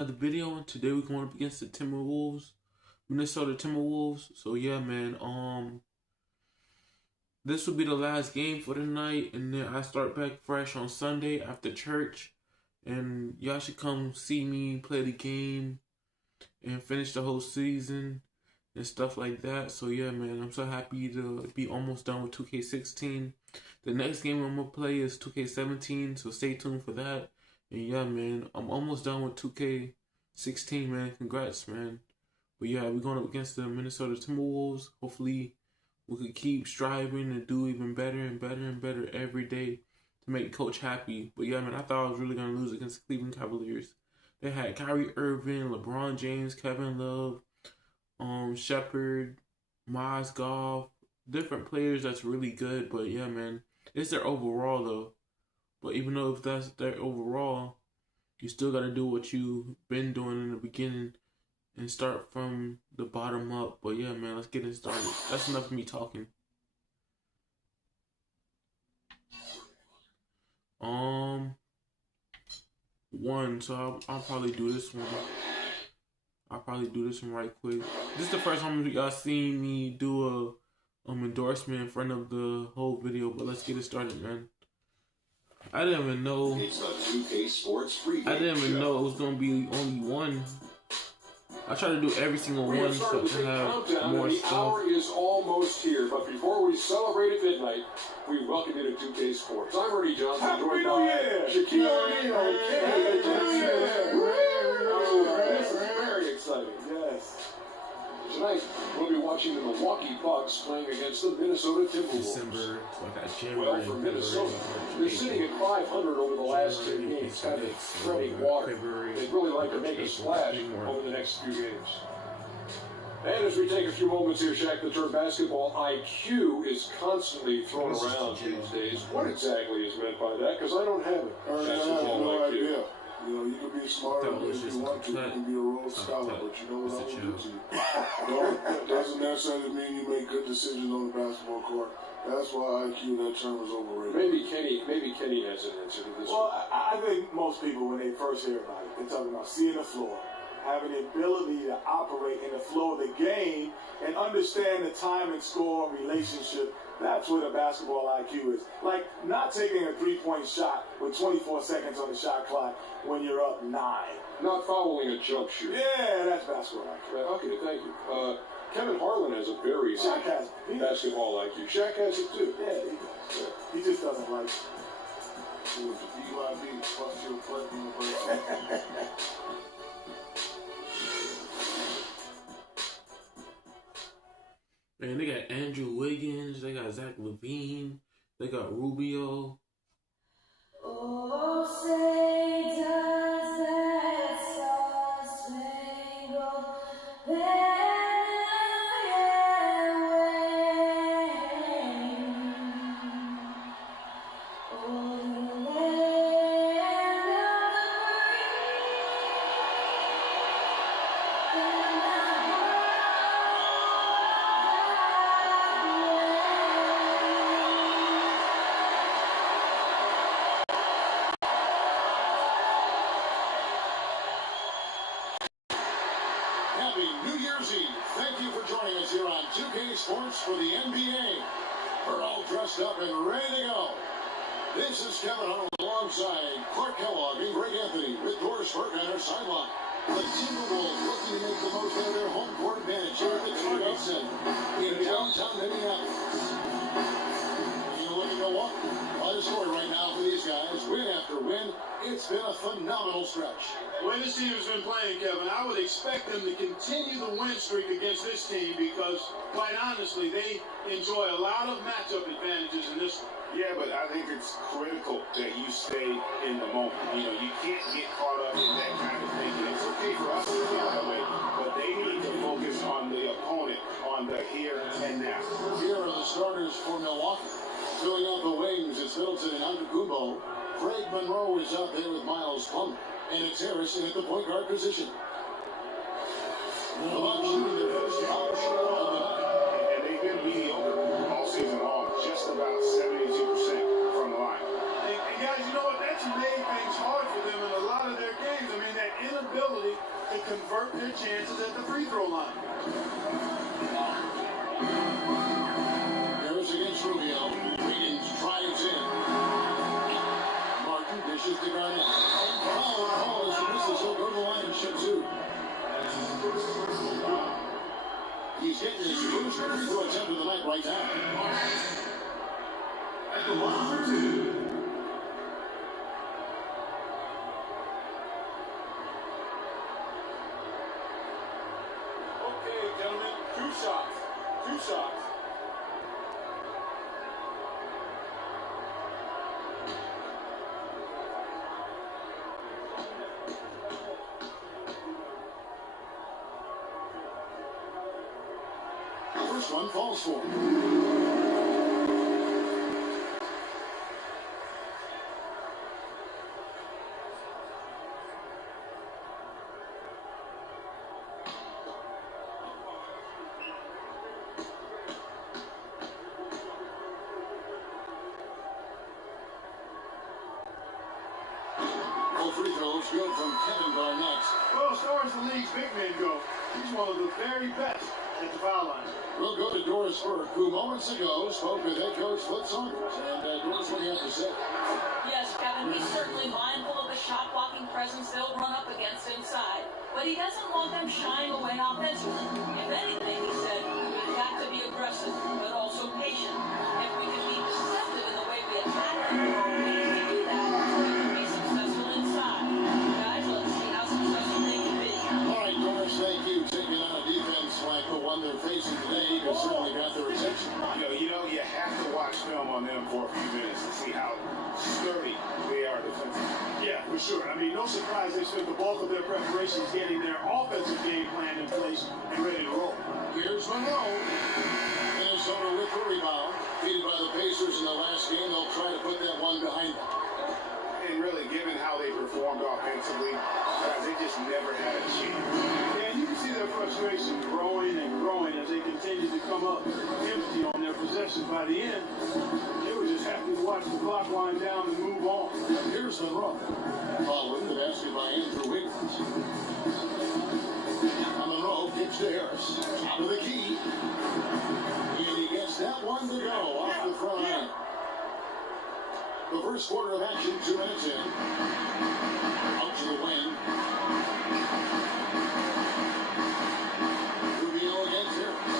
of the video, and today we're going up against the Timberwolves, Minnesota Timberwolves. So yeah, man. This will be the last game for the night, and then I start back fresh on Sunday after church. And y'all should come see me play the game and finish the whole season and stuff like that. So yeah, man, I'm so happy to be almost done with 2K16. The next game I'm gonna play is 2K17, so stay tuned for that. And yeah, man, I'm almost done with 2K16, man. Congrats, man. But yeah, we're going up against the Minnesota Timberwolves. Hopefully, we could keep striving to do even better and better and better every day to make Coach happy. But yeah, man, I thought I was really going to lose against the Cleveland Cavaliers. They had Kyrie Irving, LeBron James, Kevin Love, Shepard, Mozgov, different players that's really good. But yeah, man, it's their overall though. But even though if that's their overall, you still got to do what you've been doing in the beginning and start from the bottom up. But yeah, man, let's get it started. That's enough of me talking. So I'll probably do this one. I'll probably do this one right quick. This is the first time y'all seen me do a endorsement in front of the whole video, but let's get it started, man. I didn't even know. It's a 2K Sports free. I didn't even know it was gonna be only one. I try to do every single one so to have more stuff. The hour is almost here, but before we celebrate at midnight, we welcome you to 2K Sports. I'm Ernie Johnson. Happy New Year! Shaquille O'Neal. This is very exciting. Yes. Tonight, we'll be watching the Milwaukee Bucks playing against the Minnesota Timberwolves. December, so I got January. Well, for Minnesota, they're sitting at 500 over the last 10 games, kind of treading water. They'd really like to make a splash over the next few games. And as we take a few moments here, Shaq, the term basketball IQ is constantly thrown around these days. What exactly is meant by that? Because I don't have it. I have no idea. You know, you can be smart if you want to. You can be a Rhodes Scholar, but you know what I will do to you. No, it doesn't necessarily mean you make good decisions on the basketball court. That's why IQ, that term is overrated. Maybe Kenny has an answer to this. Well, I think most people, when they first hear about it, they're talking about seeing the floor, having the ability to operate in the flow of the game and understand the time and score relationship. That's what a basketball IQ is. Like not taking a three-point shot with 24 seconds on the shot clock when you're up 9. Not fouling a jump shoot. Yeah, that's basketball IQ. Okay, thank you. Kevin Harlan has a very high basketball IQ. Shaq has it too. Yeah, he just doesn't like it. It was the BYB, plus your play university. Man, they got Andrew Wiggins, they got Zach LaVine, they got Rubio. Oh, say does that star-spangled banner wave o'er the land of the free. Happy New Year's Eve. Thank you for joining us here on 2K Sports for the NBA. We're all dressed up and ready to go. This is Kevin Huddle alongside Clark Kellogg and Greg Anthony with Doris Burke on our sideline. The Timberwolves looking to make the most out of their home court advantage here at the Target Center in downtown Minneapolis. You look at Milwaukee. By the story right now for these guys, win after win, it's been a phenomenal stretch. The way this team has been playing, Kevin, I would expect them to continue the win streak against this team because, quite honestly, they enjoy a lot of matchup advantages in this one. Yeah, but I think it's critical that you stay in the moment. You know, you can't get caught up in that kind of thinking. It's okay for us to feel that way, but they need to focus on the opponent, on the here and now. Here are the starters for Milwaukee. Filling out the wings is Middleton and Antetokounmpo. Craig Monroe is out there with Miles Plumlee. And it's Harrison at the point guard position. The Bucks shooting their first foul shot on the night. And they've been mediocre all season long, just about 72% from the line. And guys, you know what? That's made things hard for them in a lot of their games. I mean, that ability to convert their chances at the free throw line. Harris against Rubio. Wiggins drives in. Martin dishes to Garnett. Hall as he misses. He'll go to the line and shoot two. He's getting his first free throw attempt of the night right now. At the line for two. Okay, gentlemen, two shots. Two shots. First one falls for him. All free throws good from Kevin Garnett. Well, as far as the league's big men go, he's one of the very best at the foul line. We'll go to Doris Burke, who moments ago spoke with head coach Flip Saunders. And Doris, what do you have to say? Yes, Kevin, he's certainly mindful of the shot-blocking presence they'll run up against inside. But he doesn't want them shying away offensively. If anything, he said, we've got to be aggressive, but also patient. If we can be deceptive in the way we attack them, we can do that so we can be successful inside. Guys, let's see how successful they can be. All right, Doris, thank you. Taking on a defense like the one they're facing today has certainly got their attention. You have to watch film on them for a few minutes to see how sturdy they are defensively. Yeah, for sure. I mean, no surprise they spent the bulk of their preparations getting their offensive game plan in place and ready to roll. Here's Monroe. Minnesota with the rebound. Defeated by the Pacers in the last game, they'll try to put that one behind them. And really, given how they performed offensively, guys, they just never had a chance. Yeah, and you can see their frustration growing and growing as they continue to come up empty on their possessions. By the end, they were just happy to watch the clock wind down and move on. Here's Monroe. Following the basket by Andrew Wiggins. Now Monroe gives to Harris. Top of the key. And he gets that one to go off the front line. The first quarter of action, 2 minutes in. Out to the wing. Rubio against Harris.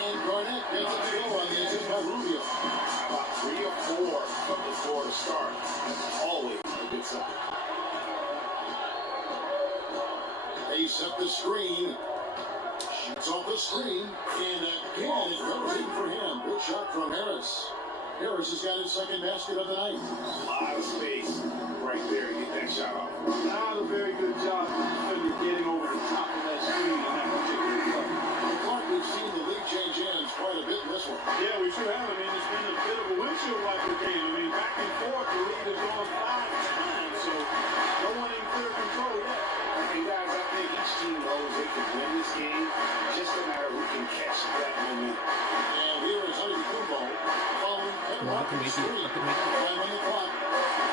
And Garnett gets it to go on the assist by Rubio. About 3 or 4 from the floor to start. That's always a good sign. They set the screen. Shoots off the screen. And again, it goes in for him. Good shot from Harris. Harris has got his second basket of the night. A lot of space right there to get that shot off. Not a very good job of getting over the top of that screen in that particular play. Clark, we've seen the league change hands quite a bit in this one. Yeah, we sure have. I mean, it's been a bit of a windshield wiper game. I mean, back and forth, the lead has gone 5 times, so no one in clear control yet. And guys, I think each team knows they can win this game. Just a matter who can catch that moment. And here is Antetokounmpo following Kevin Martin's screen. Time on the clock.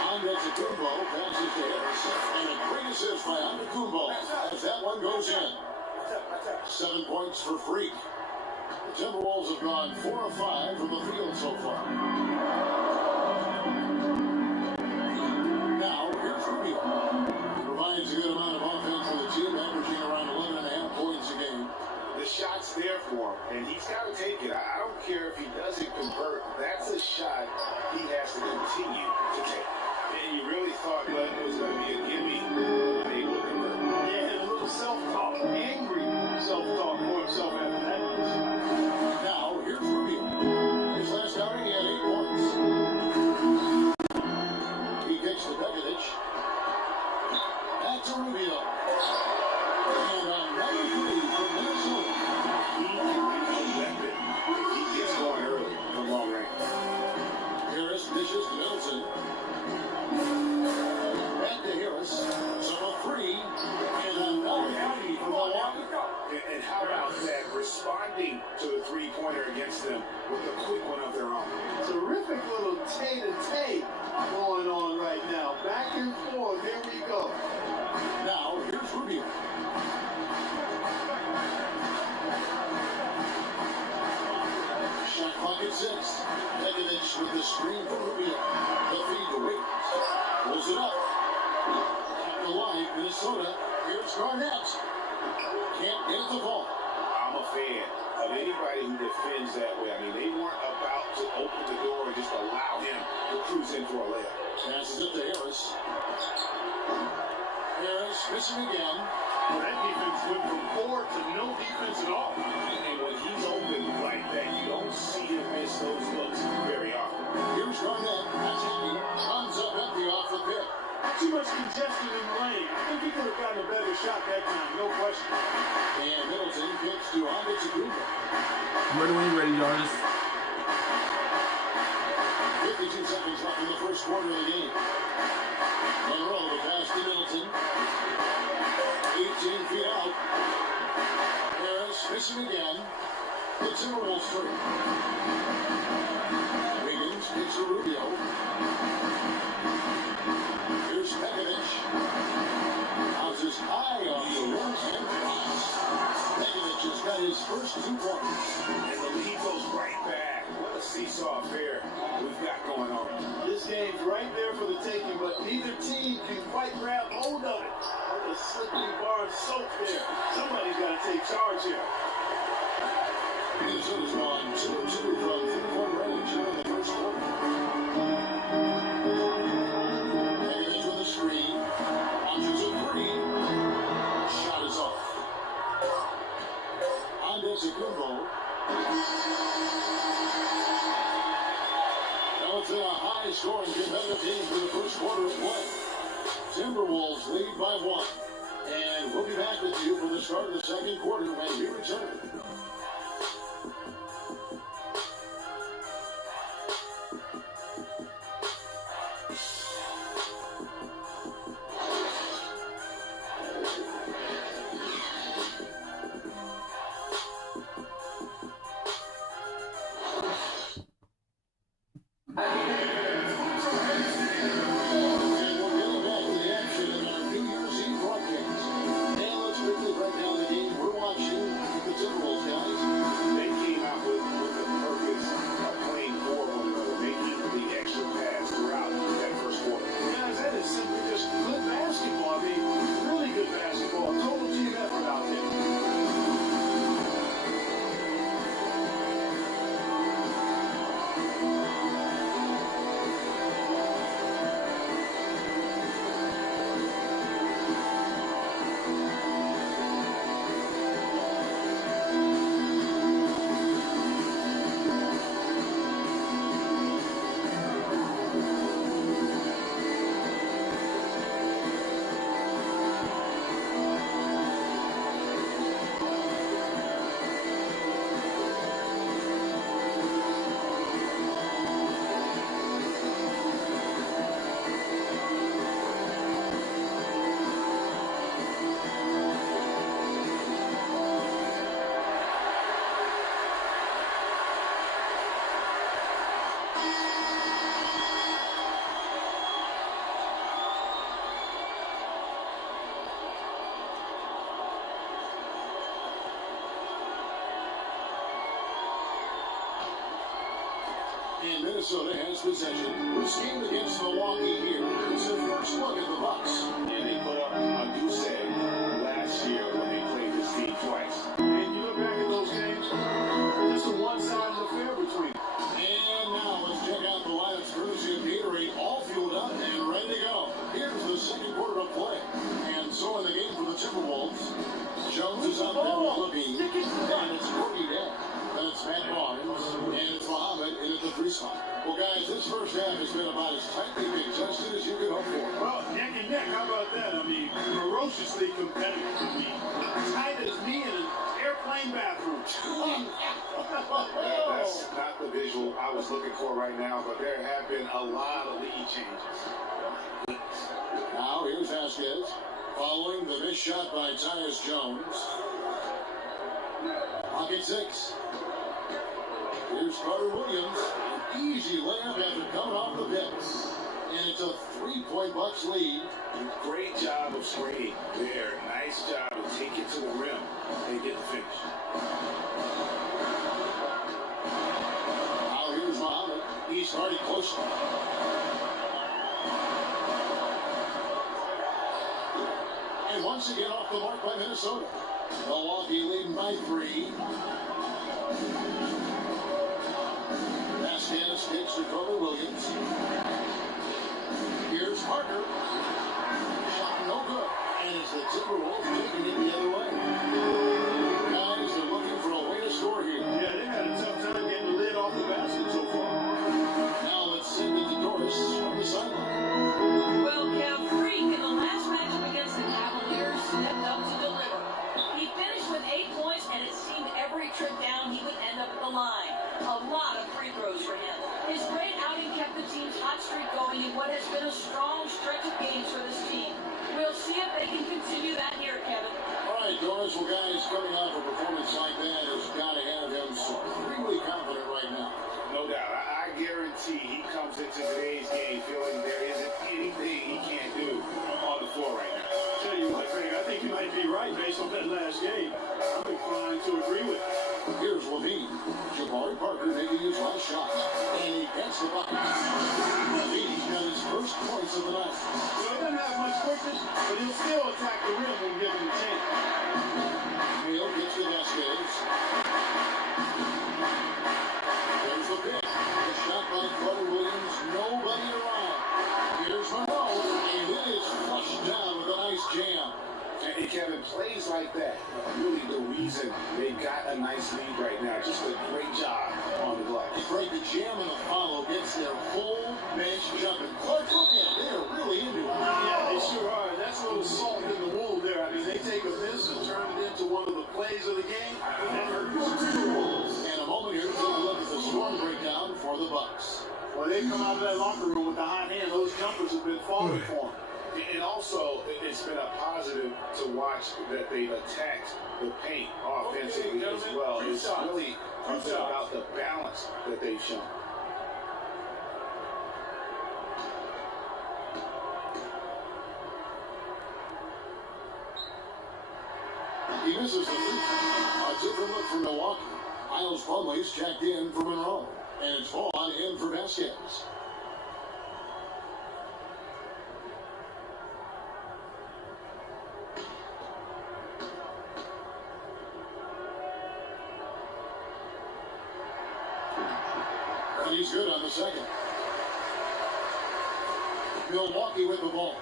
Antetokounmpo passes to Harris. And a great assist by Antetokounmpo as that one goes in. 7 points for Freak. The Timberwolves have gone 4 of 5 from the field so far. Now, here's Rubio. Provides a good amount of offense for the team, averaging around 11.5 points a game. The shot's there for him, and he's got to take it. I don't care if he doesn't convert. That's a shot he has to continue to take. And you really thought that it was going to be a gimme, unable to convert. Yeah, and a little self-talk, angry self-talk for himself after that. Now, here's Rubio. His last outing, he had 8 points. He kicks to Begovic. Back to Rubio. And another three from Minnesota. He gets going early from long range. Harris dishes to Middleton. Back to Harris. So a free. And another three from Milwaukee. And how about that, responding to the three-pointer against them with a quick one of their own. Terrific little tay-to-tay going on right now. Back and forth. Here we go. Now, here's Garnett. Can't get the ball. I'm a fan of anybody who defends that way. I mean, they weren't about to open the door and just allow him to cruise in for a layup. Passes it to Harris. Harris missing again. Well, that defense went from poor to no defense at all. And when he's open like that, you don't see him miss those looks very often. Here's Garnett. Attacking. Comes up empty off the pick. Too much congestion in the lane. I think he could have gotten a better shot that time, no question. And Middleton kicks to Antetokounmpo. I'm ready when you're ready, Giannis. 52 seconds left in the first quarter of the game. Monroe to pass to Middleton. 18 feet out. Harris missing again. The Timberwolves free. Wiggins kicks to Rubio. Here's Pekovic. Bounces high off the rim and drops. Pekovic has got his first 2 points. And the lead goes right back. What a seesaw affair we've got going on. This game's right there for the taking, but neither team can quite grab hold of it. There's a slippery bar of soap there. Somebody's got to take charge here. Minnesota's gone 2-2 from 3-point range here in the first quarter. Pekovic with a screen. Launches a 3. Shot is off. Antetokounmpo. Now it's a high-scoring competitive game for the first quarter of play. Timberwolves lead by 1. And we'll be back with you for the start of the second quarter when we return. And Minnesota has possession. We're schemed against Milwaukee here. It's their first look at the Bucks. And they put up a goose egg last year when they played this team twice. And you look back at those games, there's a one-sided affair between them. And now let's check out the lineups. Courtesy of Gatorade, all fueled up and ready to go. Here's the second quarter of play. And so in the game for the Timberwolves, Jones is up there looking. And it's Courtney Dead. Then it's Matt Barnes. And it's Muhammad in at the 3 spot. Well, guys, this first half has been about as tightly contested as you could hope for. Well, neck and neck, how about that? I mean, ferociously competitive. I mean, tight as me in an airplane bathroom. That's not the visual I was looking for right now, but there have been a lot of lead changes. Now, here's Vasquez, following the missed shot by Tyus Jones. Pocket 6. Here's Carter Williams. An easy layup after coming off the picks. And it's a 3-point Bucks lead. Great job of screening there. Nice job of taking it to the rim and get the finish. Now here's Muhammad. He's starting close. And once once again off the mark by Minnesota. Milwaukee leading by 3. Vasquez takes to Carter Williams. Here's Parker. Shot no good. And it's the Timberwolves taking it the other way. Guys are looking for a way to score here. Yeah, they had a tough time getting the lid off the basket so far. Now let's send it to Doris from the sideline. Well, Kev, Freak in the last matchup against the Cavaliers stepped up to deliver. He finished with 8 points, and it seemed every trip down he would end up at the line. A lot of free throws for him. His great outing kept the team's hot streak going in what has been a strong stretch of games for this team. We'll see if they can continue that here, Kevin. All right, Doris, well, guys, coming off a performance like that has got to have him supremely confident right now. No doubt. I guarantee he comes into today's game feeling there isn't anything he can't do on the floor right now. Tell you what, Craig, I think you might be right based on that last game. I'm inclined to agree with you. Here's Levine. Jabari Parker making his last shot. And he gets the bucket. Levine's got his first points of the night. So he doesn't have much quickness, but he'll still attack the rim when given the chance. Neal gets to Vasquez. There's the pick. The shot by Carter Williams. Nobody around. Here's Monroe. And it is flushed down with a nice jam. And Kevin, plays like that are really the reason they got a nice lead right now. Just a great job on the glass. Right, the jam and the follow gets their full bench jumping. Clark, look at it. They're really into it. Yeah, they sure are. That's a little salt in the wound there. I mean, they take a miss and turn it into one of the plays of the game. That hurts. And a moment here, take a look at the scoring breakdown for the Bucks. Well, they come out of that locker room with the hot hand. Those jumpers have been falling for them. And also, it's been a positive to watch that they've attacked the paint offensively as well. It's really something about the balance that they've shown. He misses the free throw. A different look from Milwaukee. Miles Plumlee's checked in for Monroe. And it's Vaughn in for Vasquez. And he's good on the second. Milwaukee with the ball.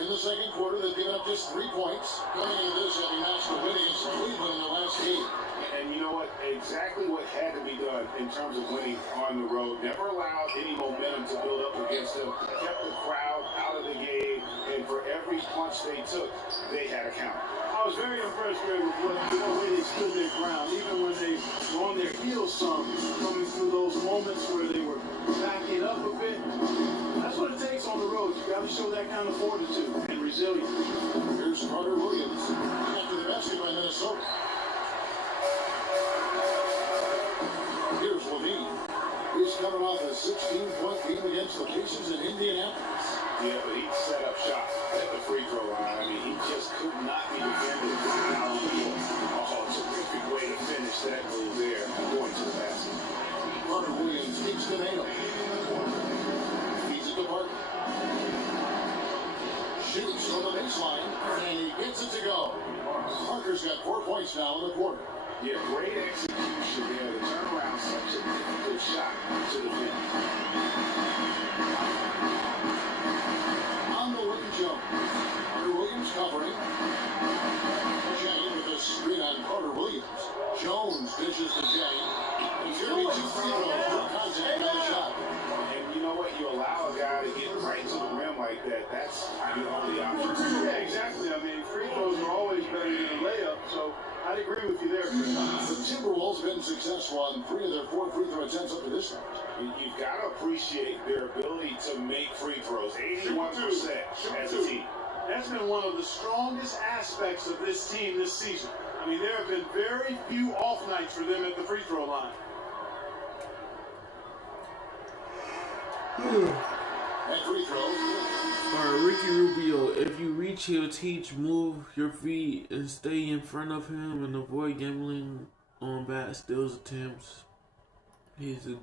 In the second quarter, they've given up just 3 points. Coming into this, having matched the win against Cleveland in the last game. And you know what? Exactly what had to be done in terms of winning on the road. Never allowed any momentum to build up against them. Kept the crowd out of the game. And for every punch they took, they had a count. I was very impressed with the way they stood their ground, even when they were on their heels some, coming through those moments where they were backing up a bit. That's what it takes on the road. You got to show that kind of fortitude and resilience. Here's Carter Williams after the basket by Minnesota. Here's Levine. He's coming off a 16-point game against the Pacers in Indianapolis. Yeah, but he set up shop at the free throw line. I mean, he just could not be defended out on the floor. Oh, terrific way to finish that move there, going to the basket. Carter Williams takes the nail. Feeds it to Parker. Shoots from the baseline, and he gets it to go. Parker's got 4 points now in the quarter. Yeah, great execution there to turn around such a difficult shot to defend. On the way to Jones. Carter Williams covering. Jay with a screen on Carter Williams. Jones dishes to Jay. He's going to be 2 free throws for contact on the shot. And you know what? You allow a guy to get right to the rim like that. That's the only option. Yeah, exactly. I mean, free throws are always better than a layup, so I'd agree with you there, Chris. The Timberwolves have been successful on 3 of their 4 free throw attempts up to this time. You've got to appreciate their ability to make free throws. 81% as a team. That's been one of the strongest aspects of this team this season. I mean, there have been very few off nights for them at the free throw line. At free throw. Alright, Ricky Rubio, if you reach, he'll teach, move your feet and stay in front of him and avoid gambling on bad steals attempts. He's a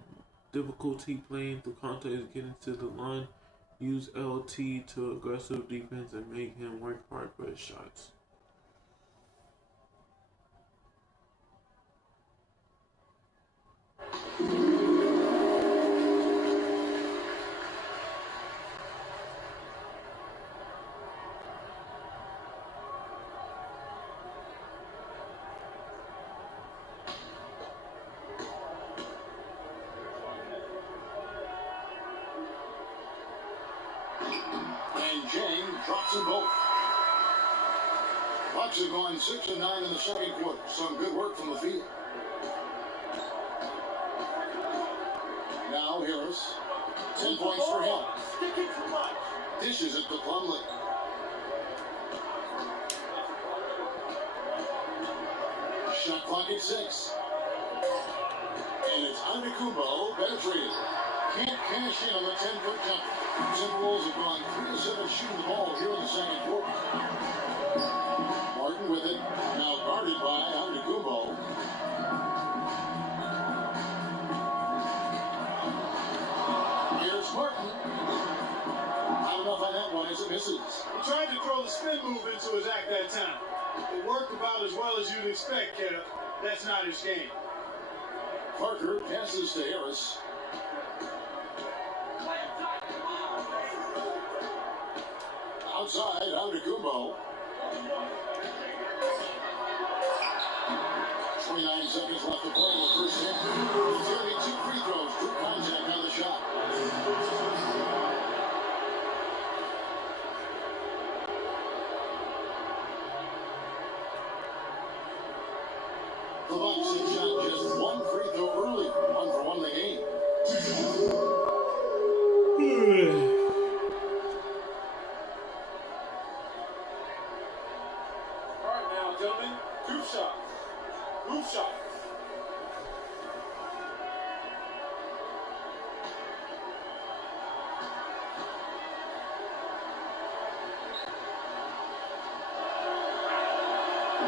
difficulty playing through contact, getting to the line. use LT to aggressive defense and make him work hard for his shots. Jane drops them both. Bucks have gone 6 of 9 in the second quarter. Some good work from the field. Now Harris, 10 points for him. Dishes it to Plumlee. Shot clock at 6. And it's Antetokounmpo penetrated. Can't cash in on the 10-foot jumper. Timberwolves have gone 3 of 7 shooting the ball here in the second quarter. Martin with it, now guarded by Antetokounmpo. Here's Martin. Not enough on that one as it misses. He tried to throw the spin move into his act that time. It worked about as well as you'd expect, Kev. That's not his game. Parker passes to Harris. Outside, Antetokounmpo. 29 seconds left to play in the first half. He's going to get 2 free throws. True contact on the shot. The Bucks have shot just 1 free throw early. 1 for 1 in the game. Gentlemen, group shot. Group shot.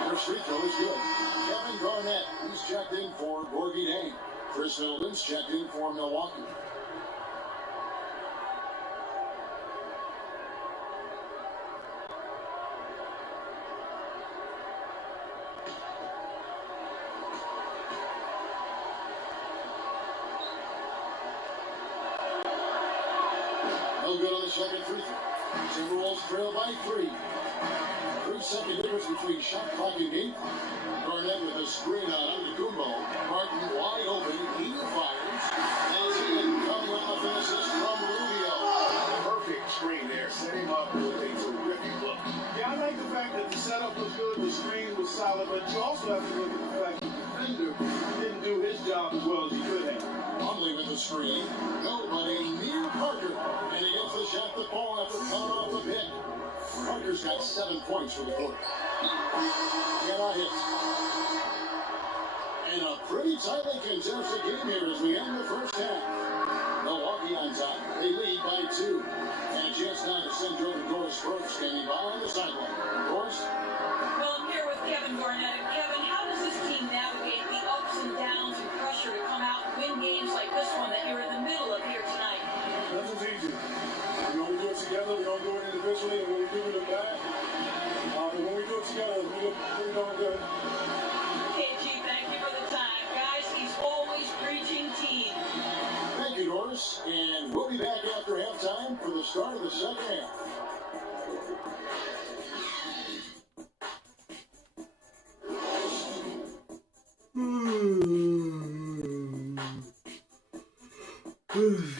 First free throw is good. Kevin Garnett, he's checked in for Gorgie Dane. Chris Middleton's checked in for Milwaukee. No good on the second free throw. Timberwolves trail by 3. 3-second difference between shot clock and game. Garnett with a screen on Antetokounmpo. Martin wide open. He fires. That's in. Coming off an assist from Rubio. Perfect screen there. Set him up with a terrific look. Yeah, I like the fact that the setup was good, the screen was solid, but you also have to look at the fact that the defender didn't do his job as well as he could have. Plumlee with the screen. Nobody near Parker. And he gets the shot to fall after coming off the pick. Parker's got 7 points for the quarter. Cannot hit. And a pretty tightly contested game here as we end the first half. Milwaukee on top. They lead by 2. And a chance now to send over Doris Burke standing by on the sideline. Doris? Well, I'm here with Kevin Garnett. And Kevin, how does this team navigate the ups and downs and pressure to come out and win games like this one that you're in the middle of here tonight? Nothing's easy. We don't do it together. We don't do it individually. And when we do it bad, but when we do it together, we look pretty darn good. KG, thank you for the time. Guys, he's always preaching team. Thank you, Doris. And we'll be back after halftime for the start of the second half.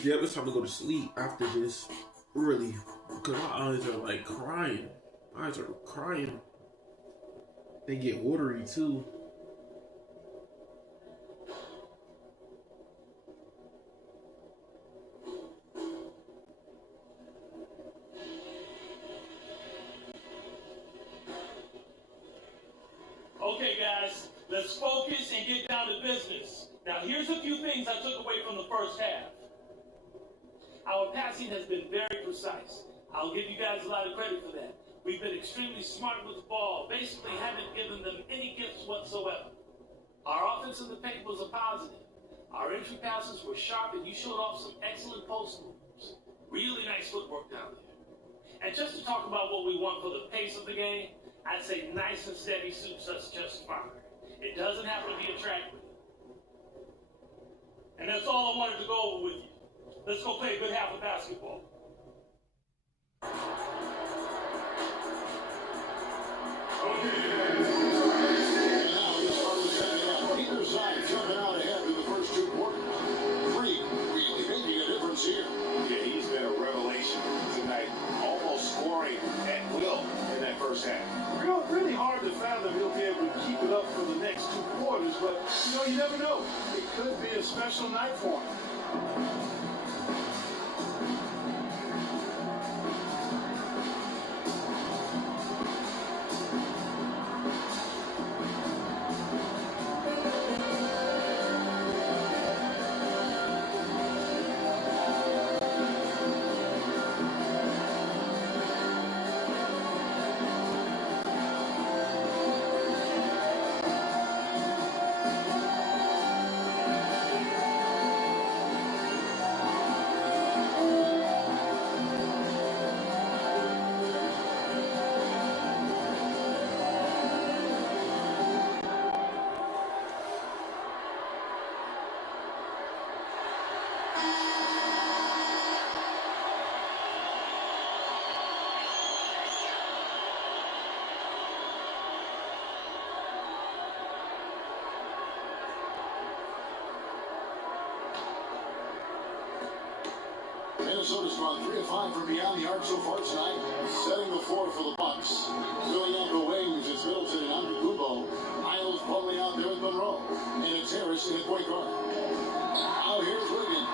Yep, it's time to go to sleep after this. Really. Because my eyes are like crying. My eyes are crying. They get watery too. Okay, guys, let's focus and get down to business. Now, here's a few things I took away from the first half. Our passing has been very precise. I'll give you guys a lot of credit for that. We've been extremely smart with the ball, basically haven't given them any gifts whatsoever. Our offense in the paint was a positive. Our entry passes were sharp, and you showed off some excellent post moves. Really nice footwork down there. And just to talk about what we want for the pace of the game, I'd say nice and steady suits us just fine. It doesn't have to be a track meet. And that's all I wanted to go over with you. Let's go play a good half of basketball. Either side jumping out ahead in the first two quarters. Three really making a difference here. Yeah, he's been a revelation tonight, almost scoring at will in that first half. Really hard to fathom he'll be able to keep it up for the next 2 quarters, but you never know. It could be a special night for him. Minnesota's gone 3 of 5 from beyond the arc so far tonight, setting the floor for the Bucks. Filling out the wings, it's Middleton and Antetokounmpo. Miles pulling out there with Monroe. And it's Harris in the point guard. Now here's Wiggins.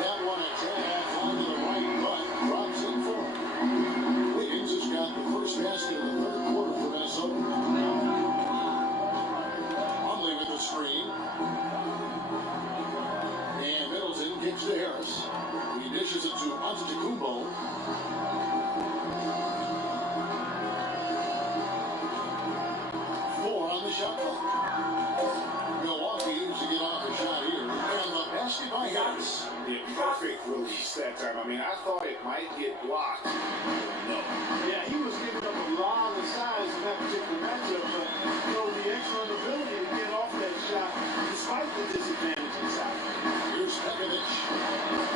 That one a tap line to the right, but drops in for him. Wiggins has got the first basket of the third quarter for Minnesota. Plumlee with the screen. And Middleton kicks to Harris. He dishes it to Antetokounmpo. 4 on the shot clock. Milwaukee needs to get off the shot here. And the basket by Harris. Yeah, perfect release that time. I mean, I thought it might get blocked. No. Yeah, he was giving up a lot of size in that particular matchup, but the excellent ability to get off that shot despite the disadvantage inside. Here's Pekovic.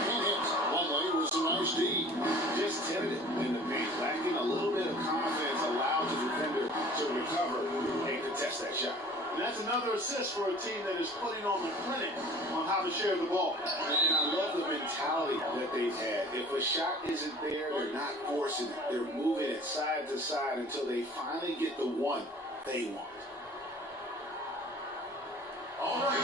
Can't hit. Plumlee with some nice D. Just tentative in the paint, lacking a little bit of confidence, allowed the defender to recover and contest that shot. And that's another assist for a team that is putting on the clinic on how to share the ball. And I love the mentality that they've had. If a shot isn't there, they're not forcing it. They're moving it side to side until they finally get the one they want. All right.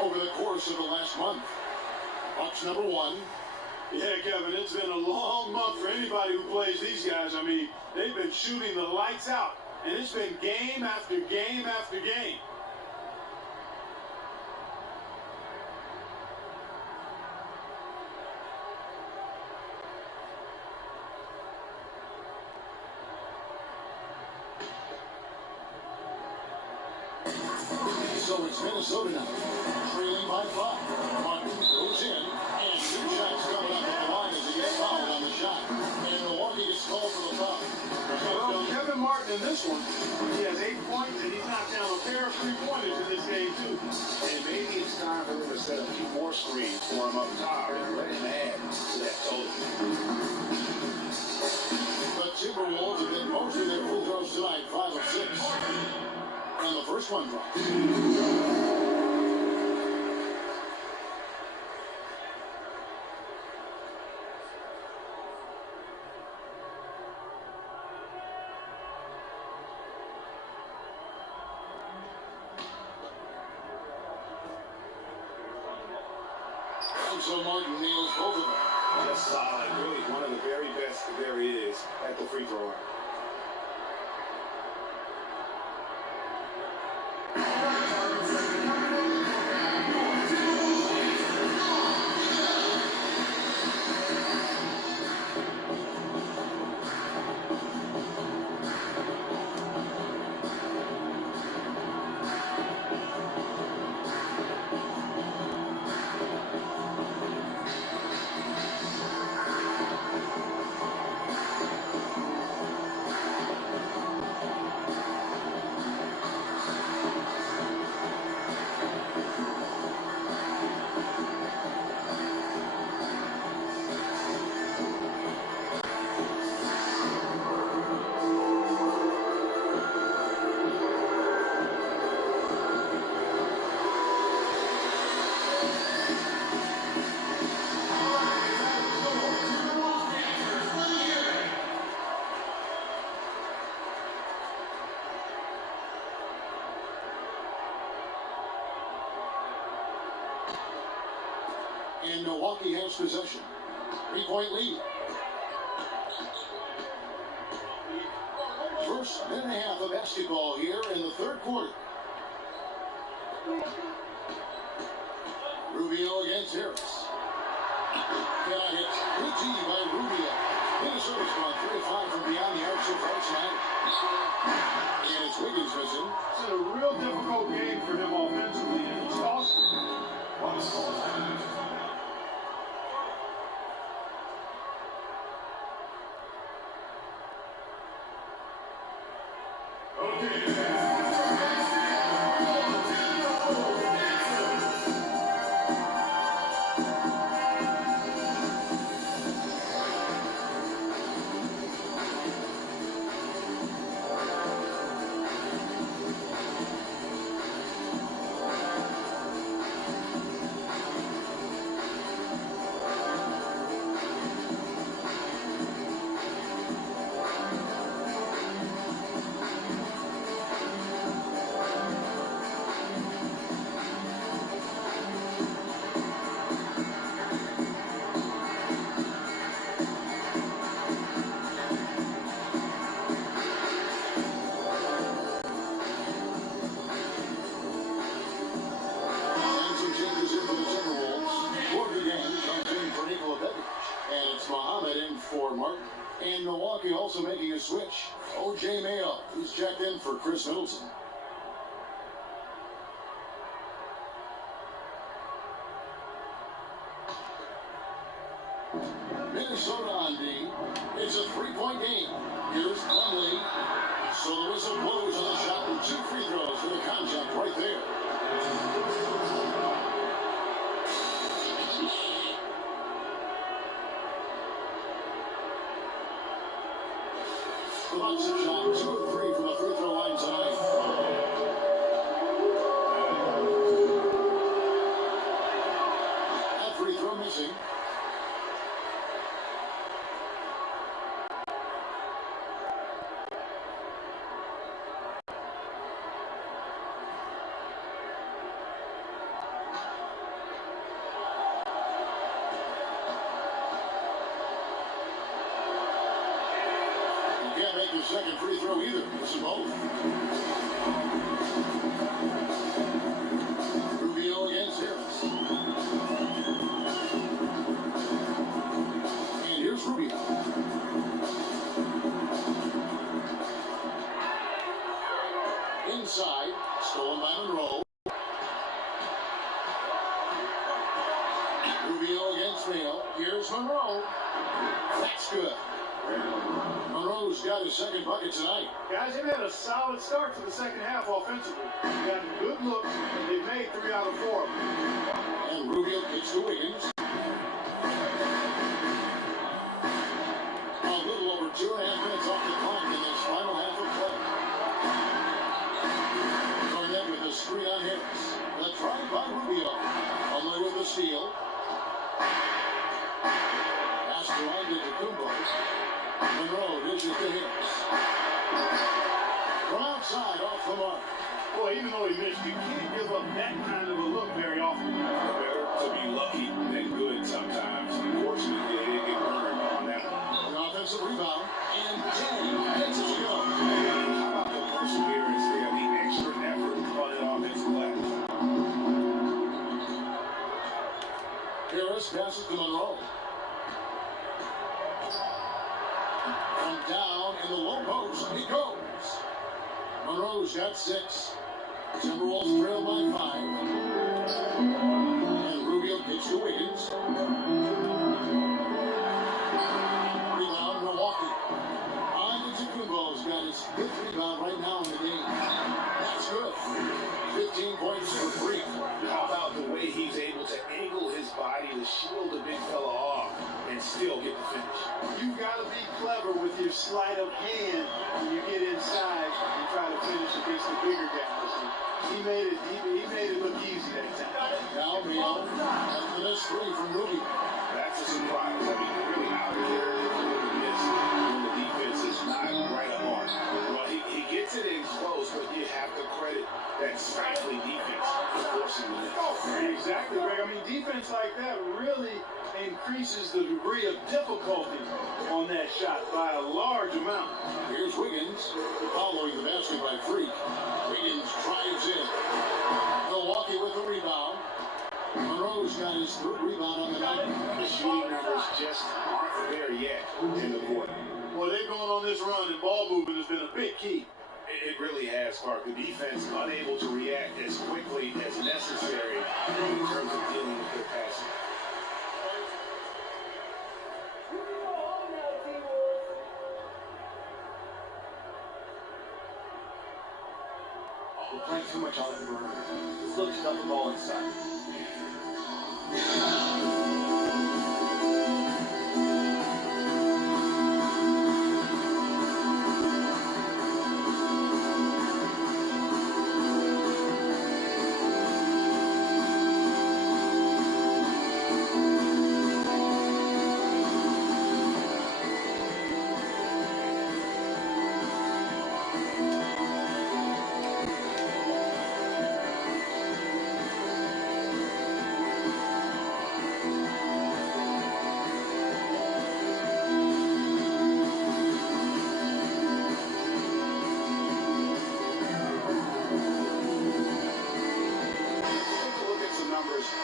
Over the course of the last month. Bucks number 1. Yeah, Kevin, it's been a long month for anybody who plays these guys. I mean, they've been shooting the lights out, and it's been game after game after game. So it's Minnesota now, trailing by 5. Martin goes in, and 2 shots coming up at the line as he gets fouled on the shot. And Milwaukee gets called for the foul. Well, Kevin Martin in this one, he has 8 points, and he's knocked down a pair of 3-pointers in this game, too. And maybe it's time for them to set a few more screens for him up top and let him add to that total. The Timberwolves have hit most of their free throws tonight, 5 of 6. And the first first one drops. So Martin nails both of them. Just solid, really one of the very best there is at the free throw line. And Milwaukee has possession. 3-point lead. First minute and a half of basketball here in the third quarter. Rubio against Harris. Cannot hit. Good D by Rubio. Minnesota's gone 3 of 5 from beyond the arc so far tonight. And it's Wiggins missing. It's a real difficult game for him offensively, and he's lost. For Martin. And Milwaukee also making a switch. O.J. Mayo, who's checked in for Chris Middleton. Minnesota on D. It's a 3-point game. Here's Plumlee. So the whistle blows on the shot and 2 free throws for the contact right there. The Bucks have shot 2 of 3 from the free throw line tonight. That free throw missing. Can't make the second free throw either. Missing both. Rubio against Harris. And here's Rubio. Inside, stolen by Monroe. Rubio against Mayo. Here's Monroe. That's good. Monroe's got his second bucket tonight. Guys, they've had a solid start to the second half offensively. They've gotten good looks, and they've made 3 out of 4. And Rubio kicks to Wiggins. A little over 2.5 minutes off the clock in this final half of play. Garnett to Antetokounmpo. Monroe dishes to Hicks. From outside, off the mark. Boy, even though he missed, you can't give up that kind of a look very often. Better to be lucky than good sometimes. Unfortunately, they didn't get burned on that one. An offensive rebound, and Jay gets it to go. How about the perseverance there, the extra effort on an offensive glass? Harris passes to Monroe. And down in the low post, he goes. Monroe's got 6. Timberwolves trail by 5. And Rubio gets to Wiggins. Rebound, Milwaukee. Antetokounmpo's got his 5th rebound right now in the game. That's good. 15 points for 3. How about the way he's able to angle his body to shield the big fella off and still get the finish? You've got to be clever with your sleight of hand when you get inside and try to finish against the bigger guys. He made it look easy that time. Now Rio has the missed 3 from Rubio. That's a surprise. I mean, really out of character for the miss when the defense is not right up on. Well, he gets it in close, but you have to credit that stifling defense for forcing the miss. Exactly, Greg. I mean, defense like that really increases the degree of difficulty on that shot by a large amount. Here's Wiggins following the basket by Freak. Wiggins drives in. Milwaukee with the rebound. Monroe's got his 3rd rebound on the night. The shooting numbers just aren't there yet in the court. Well, they're going on this run, and ball movement has been a big key. It really has, Clark. The defense unable to react as quickly as necessary in terms of dealing with their passing. We're playing too much on the perimeter. Let's look to dump the ball inside.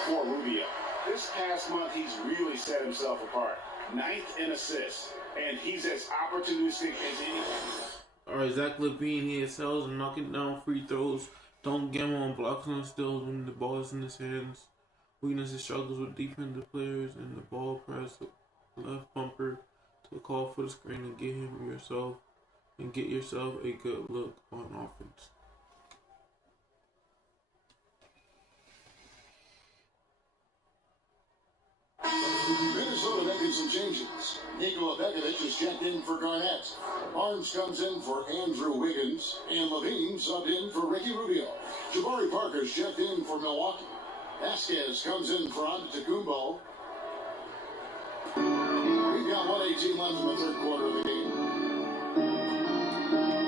For Rubio. This past month, he's really set himself apart. 9th in assists, and he's as opportunistic as anyone. All right, Zach LaVine, he excels in knocking down free throws. Don't get him on blocks and steals when the ball is in his hands. Weaknesses struggles with defensive players and the ball press, left bumper to call for the screen and get yourself a good look on offense. Minnesota making some changes. Nikola Begovic is checked in for Garnett. Barnes comes in for Andrew Wiggins. And Levine subbed in for Ricky Rubio. Jabari Parker's checked in for Milwaukee. Vasquez comes in for Antetokounmpo. We've got 1:18 left in the 3rd quarter of the game.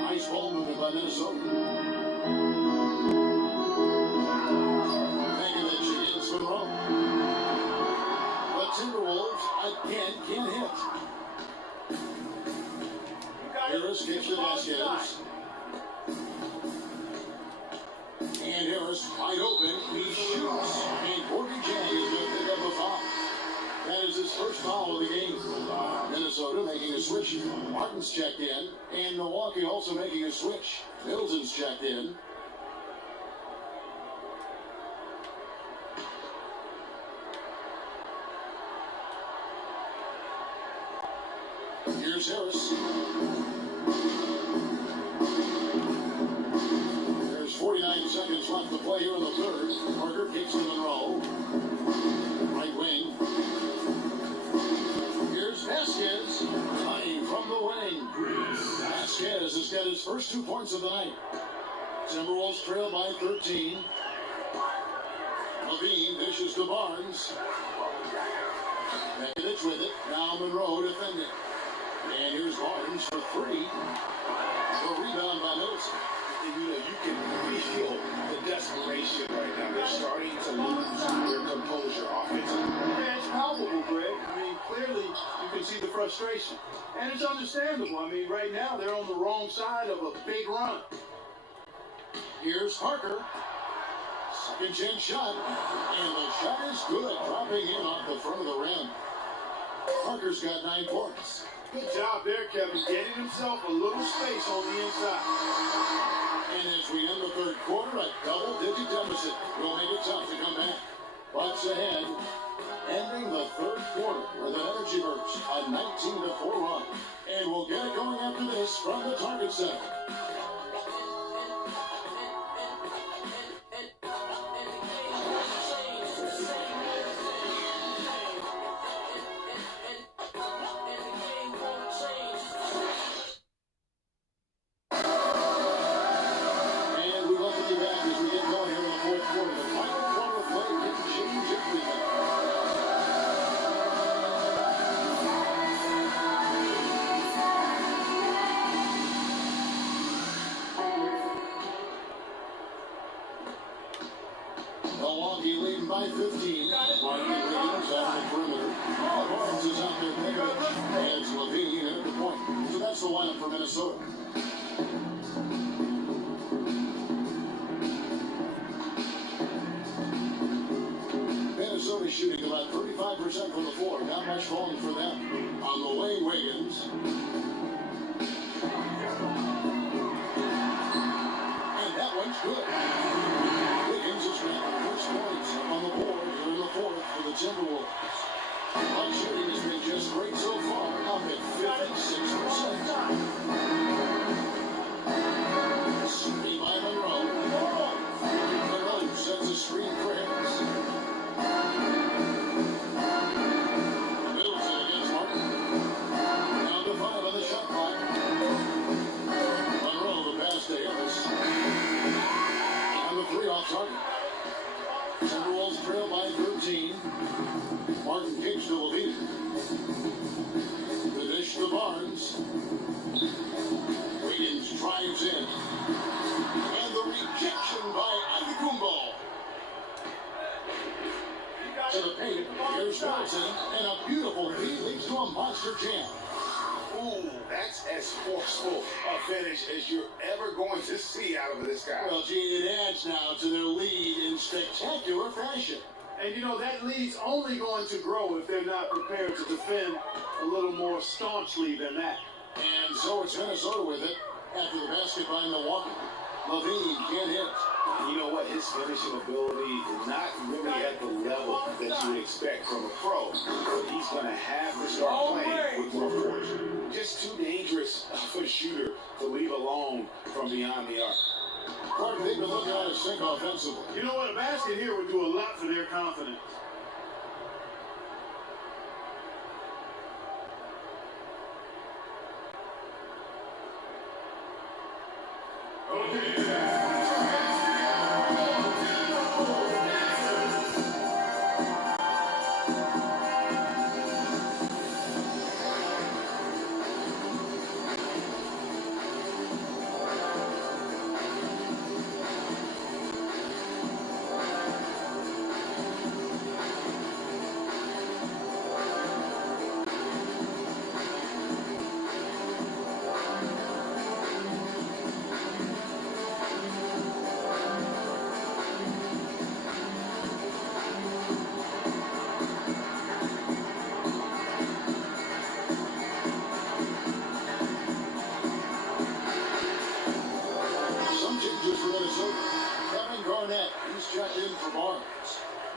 Nice ball movement by Minnesota. Begovic against Monroe. Timberwolves again can't hit. Harris gets to Vasquez. And Harris wide open. He shoots. And Corky Jang is going to pick up a foul. That is his 1st foul of the game. Minnesota making a switch. Martin's checked in. And Milwaukee also making a switch. Middleton's checked in. Here's Harris. There's 49 seconds left to play here in the 3rd. Parker kicks to Monroe. Right wing. Here's Vasquez. Playing from the wing. Vasquez has got his first 2 points of the night. Timberwolves trail by 13. Levine dishes to Barnes. Begovic with it. Now Monroe defending. And here's Barnes for three. The rebound by Middleton. And, you can feel the desperation right now. They're starting to lose their composure offensively. Yeah, it's palpable, Greg. I mean, clearly you can see the frustration. And it's understandable. I mean, right now they're on the wrong side of a big run. Here's Harker. Second chance shot. And the shot is good, dropping in off the front of the rim. Harker's got 9 points. Good job there, Kevin, getting himself a little space on the inside. And as we end the third quarter, a double-digit deficit will make it tough to come back. Bucks ahead, ending the third quarter with an energy burst, a 19-4 run. And we'll get it going after this from the Target Center. Milwaukee leading by 15. Martin Williams on the perimeter. Barnes is out there picking. And Levine at the point. So that's the lineup for Minnesota. Minnesota shooting about 35% from the floor. Not much falling for them. On the lane, Wiggins. And that one's good. Wiggins has got the first points up on the board here in the fourth for the Timberwolves. Puck shooting has been just great so far, up at 56%. Screen by Monroe. Monroe sets a screen for Harris. Middleton against Martin. Down to 5 on the shot clock. Monroe the pass to Harris. And the 3 off target. Timberwolves trail by 13. Martin kicks to Levine. The dish to Barnes. Wiggins drives in. And the rejection by Antetokounmpo. To the paint. Here's Middleton. And a beautiful feed leads to a monster jam. Ooh, that's as forceful a finish as you're ever going to see out of this guy. Well, gee, it adds now to their lead in spectacular fashion. And that lead's only going to grow if they're not prepared to defend a little more staunchly than that. And so it's Minnesota with it after the basket by Milwaukee. Levine can't hit. You know what? His finishing ability is not really at the level that you would expect from a pro. But he's going to have to start playing with more force. Just too dangerous for a shooter to leave alone from beyond the arc. Clark, they've been looking at a sink offensively. You know what? A basket here would do a lot for their confidence.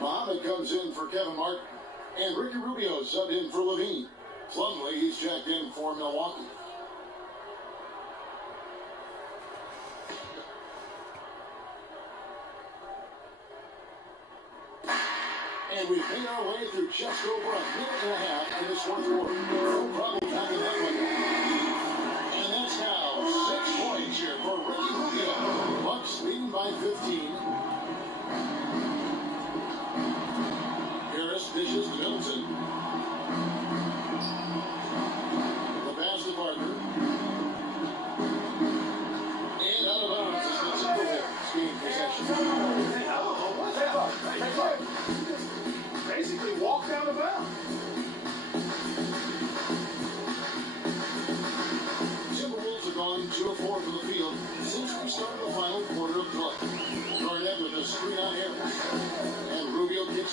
Muhammad comes in for Kevin Martin. And Ricky Rubio subbed in for Levine. Plumlee, he's checked in for Milwaukee. And we've made our way through just over a minute and a half in this fourth quarter. No problem knocking that one down. And that's now 6 points here for Ricky Rubio. Bucks leading by 15. Harris dishes to Middleton.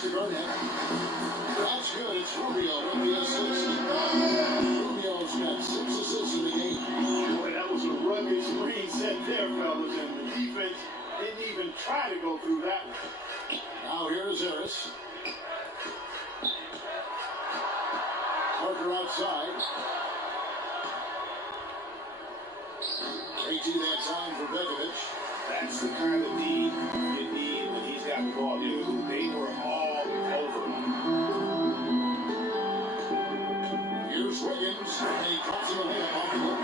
to Garnett. That's good. It's Rubio with the assist. Rubio's got 6 assists in the game. Boy, that was a rugged screen set there, fellas, and the defense didn't even try to go through that one. Now here's Harris. Parker outside. 18 that time for Begovic. That's the kind of need you need when he's got the ball. They were all over him. Here's Wiggins, and he drops him a layup off the rim.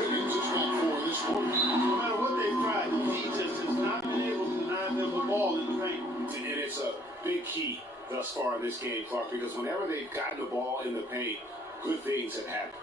Wiggins has got 4 this quarter. No matter what they've tried, he just has not been able to deny them the ball in the paint. And it's a big key thus far in this game, Clark, because whenever they've gotten the ball in the paint, good things have happened.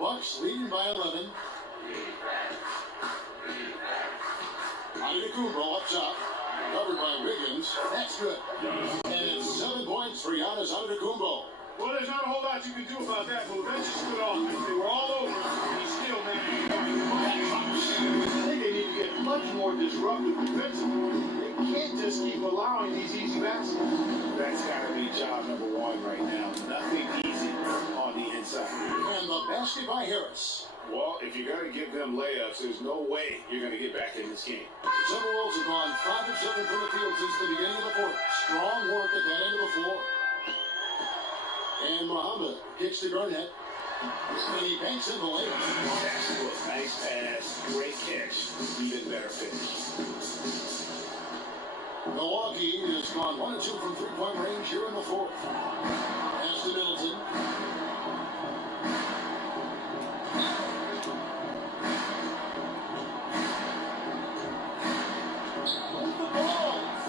Bucks leading by 11. Antetokounmpo up top, covered by Wiggins. That's good. And it's 7 points for Giannis Antetokounmpo. Well, there's not a whole lot you can do about that, but the bench is stood on. They were all over him, and he still managed to find the ball. I think they need to get much more disruptive defensively. They can't just keep allowing these easy baskets. That's got to be job number 1 right now. Nothing easy on the inside. And the basket by Harris. Well, if you're going to give them layups, there's no way you're going to get back in this game. Timberwolves have gone 5 of 7 from the field since the beginning of the fourth. Strong work at that end of the floor. And Muhammad kicks to Garnett. And he banks in the layup. Nice pass, great catch, even better finish. Milwaukee has gone 1 of 2 from 3-point range here in the fourth. Pass to Middleton.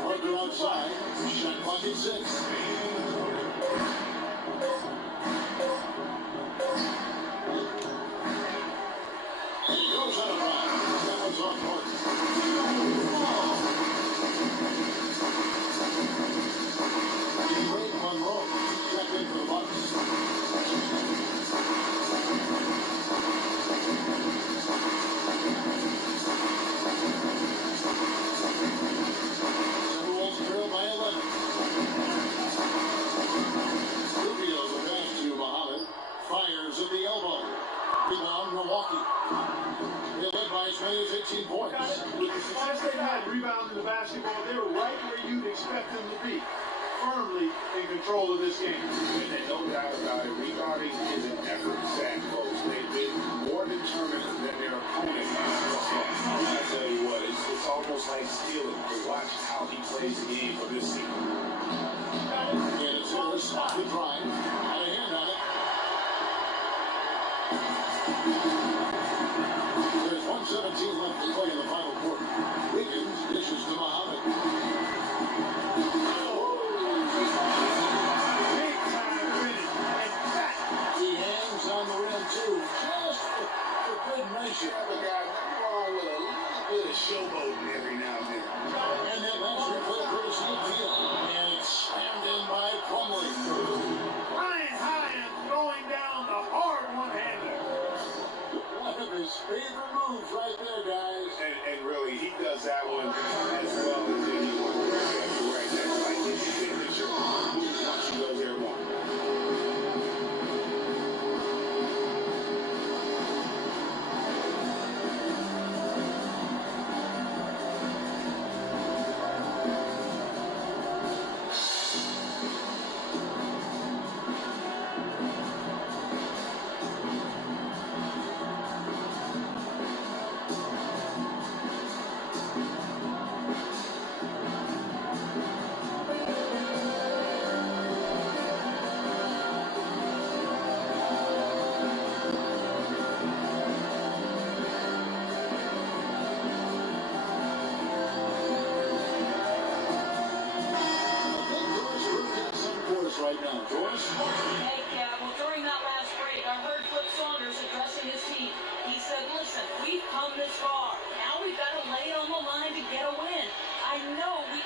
Parker outside. Shot clock at 6. And he goes on a drive. That one's on court. Great Monroe. Check in for the Bucks. Timberwolves trail by 11. Rubio the pass to Muhammad. Fires at the elbow. Rebound Milwaukee. They led by as many as 18 points. With the success they had rebounding the basketball, they were right where you'd expect them to be. Firmly in control of this game. And no doubt about it, rebounding is an effort stat, folks. They've been more determined than their opponent. I tell you what, it's almost like stealing to watch how he plays the game for this season. And it's Harris off the drive. Had a hand on it. There's 1:17 left to play in the final quarter. Wiggins dishes to Muhammad. He hangs on the rim too, just for good measure. The guy, nothing wrong with a little bit of showboating every now and then. And that last replay courtesy of Field. And it's slammed in by Plumlee. Flying high and throwing down the hard one-hander. One of his favorite moves right there, guys. And really, he does that one as well as anyone.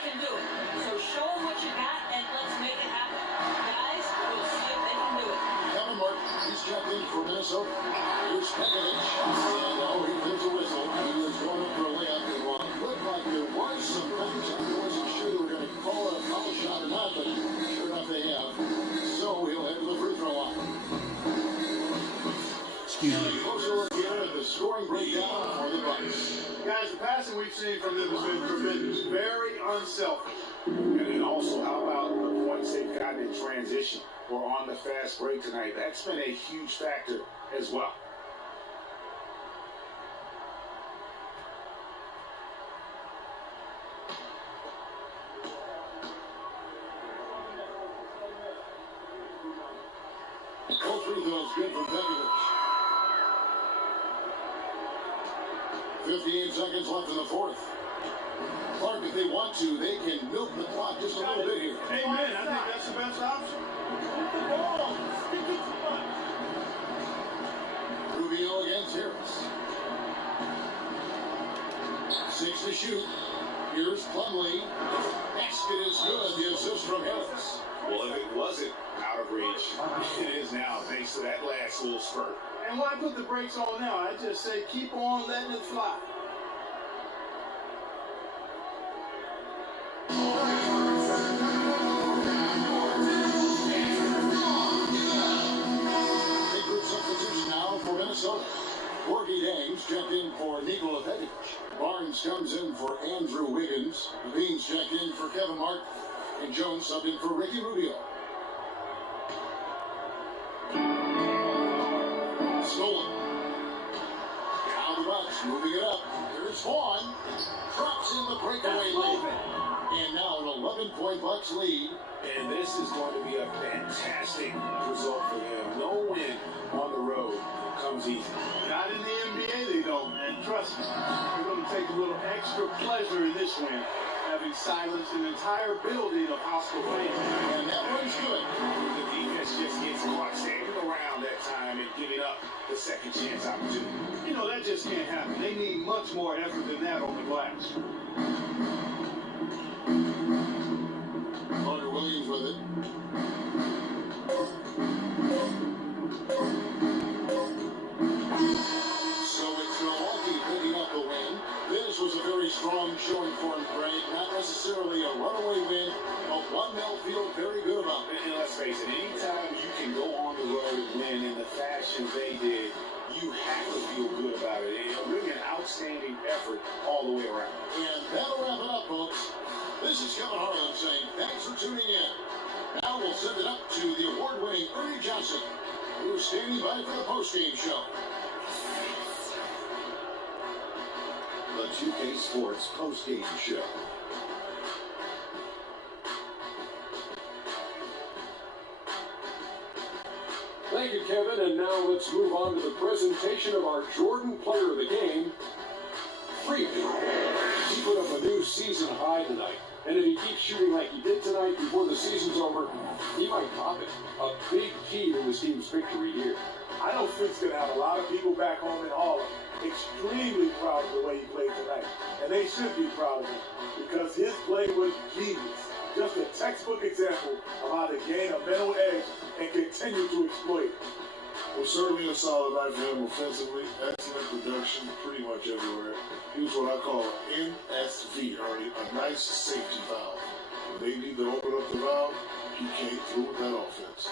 can do it. So show them what you got and let's make it happen. Guys, we'll see if they can do it. Kevin Martin, he's checked in for Minnesota. Here's Pekovic. And oh, he gives a whistle. He was going up for a layup. It looked like there was some things. I wasn't sure they were going to call it a foul shot or not, but sure enough they have. So he'll head to the free throw line. Excuse me. Closer look here at the scoring breakdown for the Bucks. Guys, the passing we've seen from them has been tremendous. Very unselfish. And then also, how about the points they've gotten in transition or on the fast break tonight? That's been a huge factor as well. Both free throws good for Pekovic. 58 seconds left in the fourth. Clark, if they want to, they can milk the clock just a little bit here. Amen. I think that's the best option. Rubio against Harris. 6 to shoot. Here's Plumlee. Basket is good. The assist from Harris. Well, if it wasn't out of reach, it is now thanks to that last little spurt. And why put the brakes on now? I just say keep on letting it fly. Big group substitution now for Minnesota. Gorgie Dames checked in for Nikola Pekovic. Barnes comes in for Andrew Wiggins. Beans checked in for Kevin Martin. And Jones subbed in for Ricky Rubio. Stolen. Now the Bucks moving it up. Here's Vaughn. Drops in the breakaway lead. And now an 11-point Bucks lead. And this is going to be a fantastic result for them. No win on the road comes easy. Not in the NBA, they don't. And trust me, they're going to take a little extra pleasure in this win, having silenced an entire building of hostile fans. And that one's good. The defense just gets caught standing around that time and giving up the second chance opportunity. You know, that just can't happen. They need much more effort than that on the glass. Carter Williams with it. So it's Milwaukee picking up the win. This was a very strong showing for him, Greg. Not necessarily a runaway win, but one they'll feel very good about. And let's face it, anytime you can go on the road and win in the fashion they did, you have to feel good about it. And really an outstanding effort all the way around. And that'll wrap it up, folks. This is Kevin Harlan saying thanks for tuning in. Now we'll send it up to the award-winning Ernie Johnson, who's standing by for the post-game show. The 2K Sports post-game show. Thank you, Kevin. And now let's move on to the presentation of our Jordan Player of the Game, Freeman. He put up a new season high tonight. And if he keeps shooting like he did tonight before the season's over, he might top it. A big key to his team's victory here. I know Freak's going to have a lot of people back home in Harlem extremely proud of the way he played tonight. And they should be proud of him because his play was genius. Just a textbook example of how to gain a mental edge and continue to exploit. Well, certainly a solid night for him offensively. Excellent production pretty much everywhere. He was what I call NSV, earning a nice safety valve. When they need to open up the valve, he came through with that offense.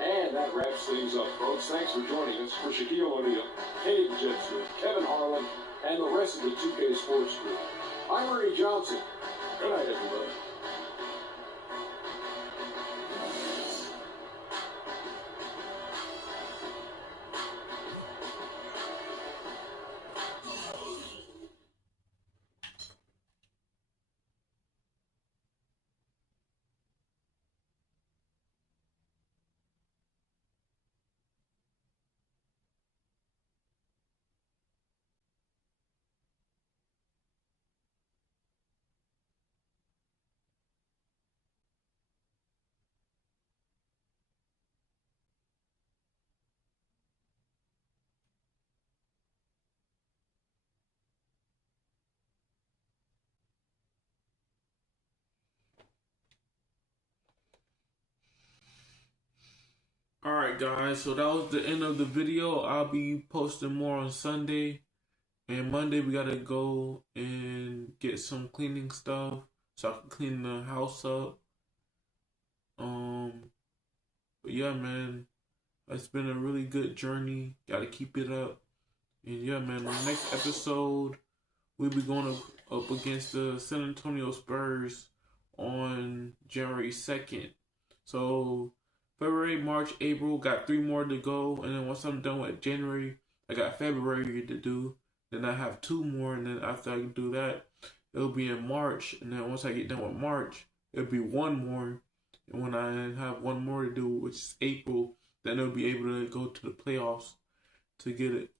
And that wraps things up, folks. Thanks for joining us. For Shaquille O'Neal, Cade Jetsmith, Kevin Harlan, and the rest of the 2K Sports Group, I'm Ernie Johnson. Good night, everybody. Alright guys, so that was the end of the video. I'll be posting more on Sunday. And Monday we gotta go and get some cleaning stuff so I can clean the house up. But yeah, man, it's been a really good journey. Gotta keep it up. And yeah, man, the next episode we'll be going up against the San Antonio Spurs on January 2nd. So February, March, April, got 3 more to go. And then once I'm done with January, I got February to do. Then I have 2 more, and then after I do that, it'll be in March. And then once I get done with March, it'll be 1 more. And when I have 1 more to do, which is April, then I'll be able to go to the playoffs to get it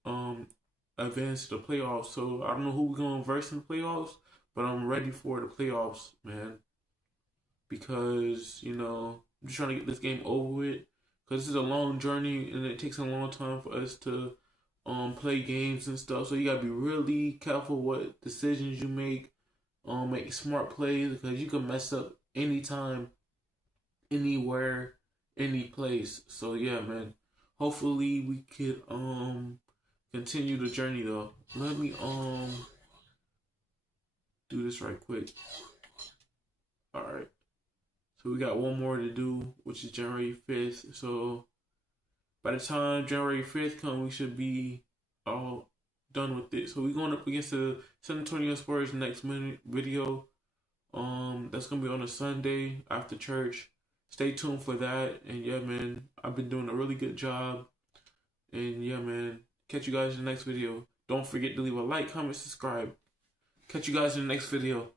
advance to the playoffs. So I don't know who we're gonna verse in the playoffs, but I'm ready for the playoffs, man. Because, you know, I'm just trying to get this game over with. Because this is a long journey and it takes a long time for us to play games and stuff. So you gotta be really careful what decisions you make. Make smart plays, because you can mess up anytime, anywhere, any place. So yeah, man. Hopefully we could continue the journey though. Let me do this right quick. Alright. So we got 1 more to do, which is January 5th. So by the time January 5th comes, we should be all done with it. So we're going up against the San Antonio Spurs next video. That's going to be on a Sunday after church. Stay tuned for that. And yeah, man, I've been doing a really good job. And yeah, man, catch you guys in the next video. Don't forget to leave a like, comment, subscribe. Catch you guys in the next video.